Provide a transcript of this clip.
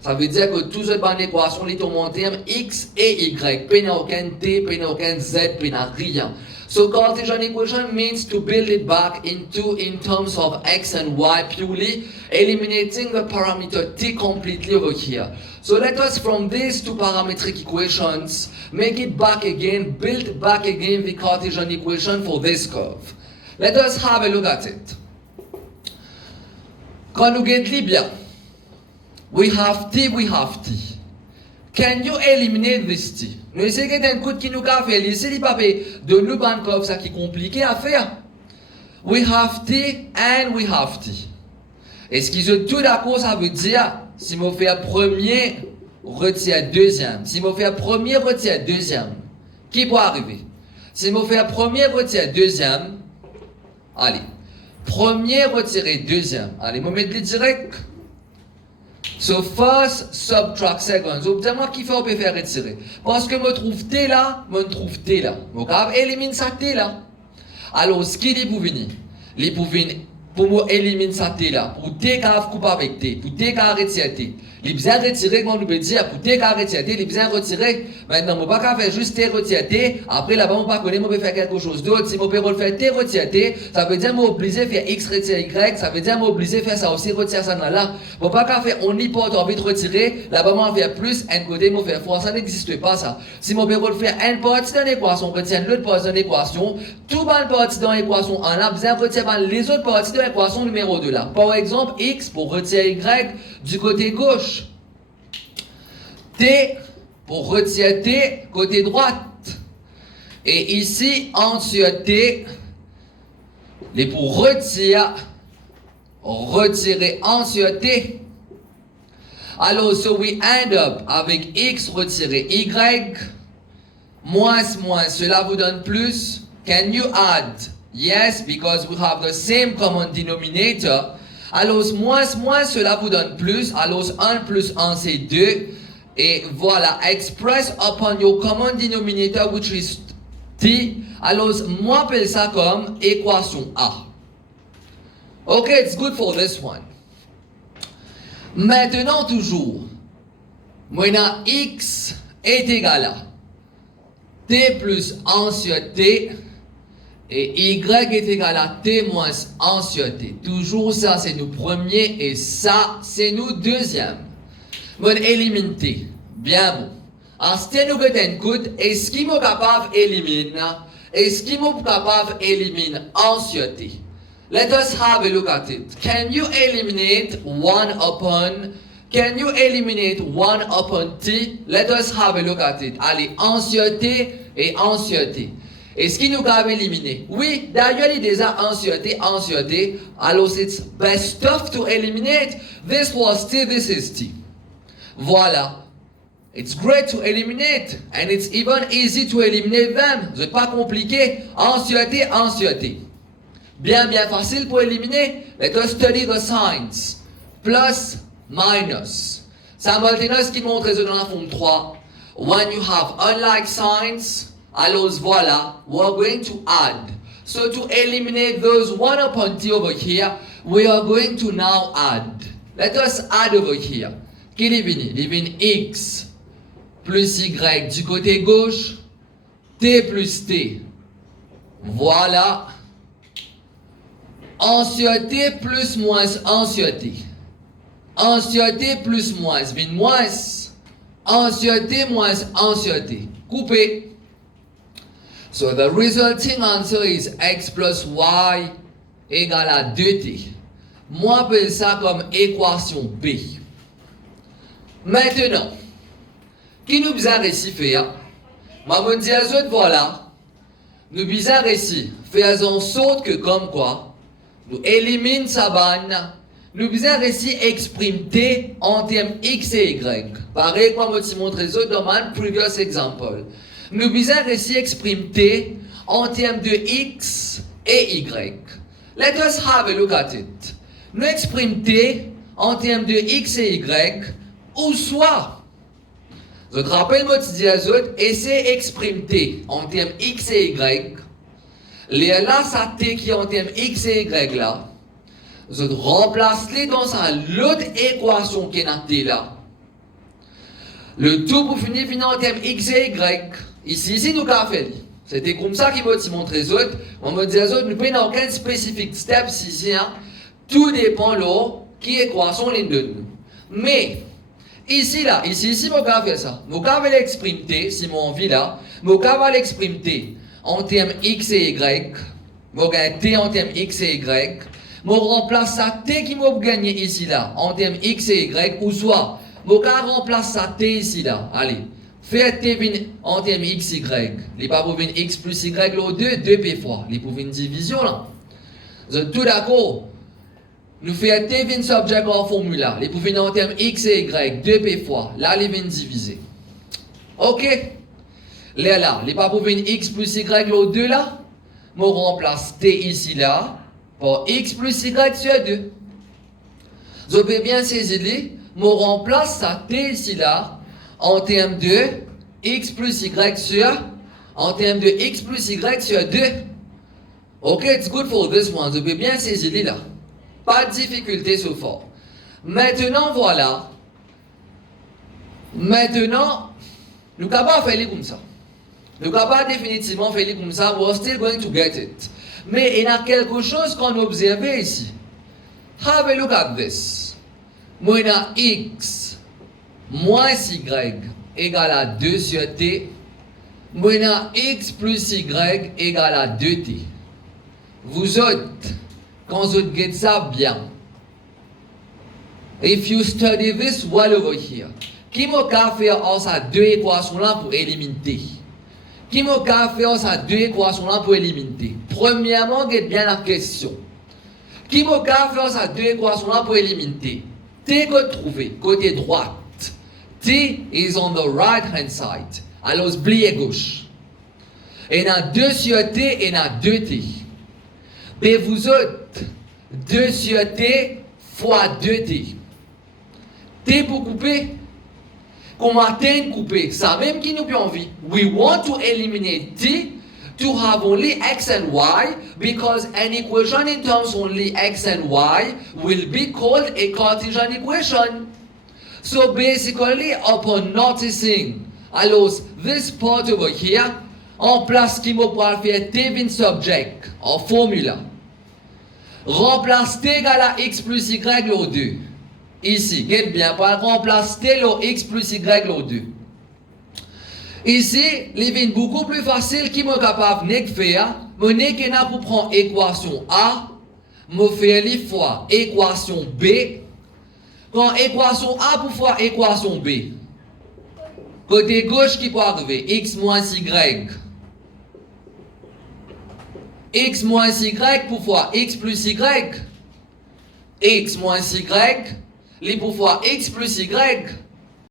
Ça veut dire que toute cette bonne équation est en termes x et y. P n'a aucun t, p n'a aucun z, p n'a rien. So Cartesian equation means to build it back into in terms of x and y purely, eliminating the parameter t completely over here. So let us from these two parametric equations make it back again, build back again the Cartesian equation for this curve. Let us have a look at it. Quand nous get Libya, we have t, we have t. Can you eliminate this t? Nous essayons d'un coup qui nous a fait ici, les papiers de nous curve, ça qui est compliqué à faire. We have t and we have t. Est-ce qu'ils sont tout d'accord? Ça veut dire, si je fais premier, retire deuxième. Si je fais premier, retire deuxième. Qui peut arriver? Si je fais premier, retire deuxième. Allez. Premier, retirer deuxième. Allez, je vais mettre direct. So first, subtract second. So, moi qui fait, on peut faire retirer. Parce que je trouve t là, je trouve t là. Donc, élimine ça t là. Alors, ce qui est pour venir? Les pour venir, pour moi, élimine ça t là. Pour t qui coupe avec t. Pour t qui retirer t. Les besoins retirer, comment on peut dire? Pour t qui retirer t, les besoins retirer. Maintenant, je ne peux pas faire juste t retirer t. Après, là-bas, on ne peut pas connaître, on peut faire quelque chose d'autre. Si je peux faire t retirer t, ça veut dire m'obliger à faire x retirer y. Ça veut dire m'obliger à faire ça aussi, retirer ça dans là. Je ne peux pas faire on y porte envie de retirer. Là-bas, on va faire plus, un côté, on faire fois. Ça n'existe pas, ça. Si je peux faire une partie dans l'équation, retient l'autre partie dans l'équation, tout bonne partie dans l'équation, on a besoin de retirer les autres parties de l'équation numéro 2 là. Par exemple, x pour retirer y du côté gauche. T pour retirer t côté droite. Et ici, en dessous t, les pour retirer en dessous t. Alors, so we end up avec x retirer y, moins, cela vous donne plus. Can you add? Yes, because we have the same common denominator. Alors, moins, cela vous donne plus. Alors, 1 plus 1, c'est 2. Et voilà, express upon your common denominator, which is t. Alors, moi, j'appelle ça comme équation A. Ok, it's good for this one. Maintenant, toujours, maintenant, x est égal à t plus 1 sur t. Et y est égal à t moins 1 sur t. Toujours ça, c'est nous premier et ça, c'est nous deuxième. Bon, élimine t. Bien bon. Alors, si nous avons coup, est-ce qu'il est capable d'éliminer? Est-ce qu'il est capable d'éliminer 1 sur t? Let us have a look at it. Can you eliminate 1 upon t? Let us have a look at it. Allez, 1 sur t et 1 sur t. Est-ce qu'il nous a éliminé? Oui, d'ailleurs, il y a déjà 1 sur t, 1 sur t. Alors, it's best stuff to eliminate. This was t, this is t. Voilà. It's great to eliminate. And it's even easy to eliminate them. C'est pas compliqué. 1 sur t, 1 sur t. Bien facile pour éliminer. Let us study the signs. Plus, minus. Saint Martinus qui montre ça dans la forme 3. When you have unlike signs, alors voilà, we're going to add. So to eliminate those 1 upon t over here, we are going to now add. Let us add over here. Qui est venu? Il est venu x plus y du côté gauche, t plus t. Voilà. 1 sur t plus moins 1 sur t. 1 sur t plus moins, vient moins. 1 sur t moins 1 sur t. Coupé. So the resulting answer is x plus y égale à 2t. Moi, j'appelle ça comme équation B. Maintenant, qui nous bizarre ici faire? Moi, je dis à eux, voilà. Nous bizarre ici. Faisons en sorte que, comme quoi, nous éliminons sa banne. Nous bizarre ici exprime t en termes x et y. Pareil, comme je montre les autres dans mon previous example. Nous bizarre ici exprime t en termes de x et y. Let us have a look at it. Nous exprime t en termes de x et y, ou soit, je te rappelle, moi, tu dis à eux, essaie exprime t en termes x et y. Là, ça t qui est en termes x et y là, je remplace-les dans l'autre équation qui est t là. Le tout pour finir en termes x et y. Ici, nous avons fait. C'était comme ça qu'il m'a montré les autres. On m'a dit aux autres, nous ne prenons aucun spécifique step ici. Hein. Tout dépend de qui équation les deux. Mais, ici, je vais faire ça. Je vais l'exprimer t, si mon envie là. Je vais l'exprimer t en termes x et y. Je vais t en termes x et y. Je remplace ça t qui m'a gagné ici là, en termes x et y, ou soit, je remplace ça t ici là. Allez. Fait t en termes x, y. Les pas pour venir x plus y, l'au 2p fois. Les pour une division là. Vous êtes tout d'accord? Nous faisons t subject en formula. Les pour venir en termes x et y, 2p fois. Là, les viennent diviser. Ok? Là, les pas pour venir x plus y, l'au 2 là. Je remplace t ici là par x plus y sur 2. Vous pouvez bien saisir les. Je remplace ça t ici là. En termes de x plus y sur, en termes de x plus y sur 2. Ok, it's good for this one. Vous pouvez bien saisir là. Pas de difficulté so far. Maintenant, voilà. Maintenant, nous sommes capables de faire comme ça. Nous sommes capables définitivement de faire comme ça. We're still going to get it. Mais il y a quelque chose qu'on observe ici. Have a look at this. Moi, il y a x moins y égale à 2 sur t, moins x plus y égale à 2t. Vous autres, quand vous regardez ça bien, if you study this well over here, qui m'a faire ça deux équations là pour éliminer t? Qui m'a faire ça deux équations là pour éliminer t? Premièrement, regardez bien la question. Qui m'a faire ça deux équations là pour éliminer t? T que trouver côté droit. T is on the right hand side. Alors, oubliez gauche. Et il y a 2 sur T et il y a 2T. Mais vous autres, 2 sur T fois 2T. T pour couper. Comment T couper? Ça même qui nous fait envie. We want to eliminate T to have only x and y because an equation in terms only x and y will be called a Cartesian equation. So basically, upon noticing, alors, this part over here, en place qui m'a pour faire t subject en formula, remplace t égale à x plus y l'au 2. Ici, regarde bien, pour remplacer t l'au x plus y l'au 2. Ici, il est beaucoup plus facile qui m'a capable de faire, mais n'est pour prendre équation A, me faire les fois équation B. Quand équation A pour fois équation B, côté gauche qui peut arriver, x moins y. X moins y pour fois x plus y. X moins y, les pour fois x plus y.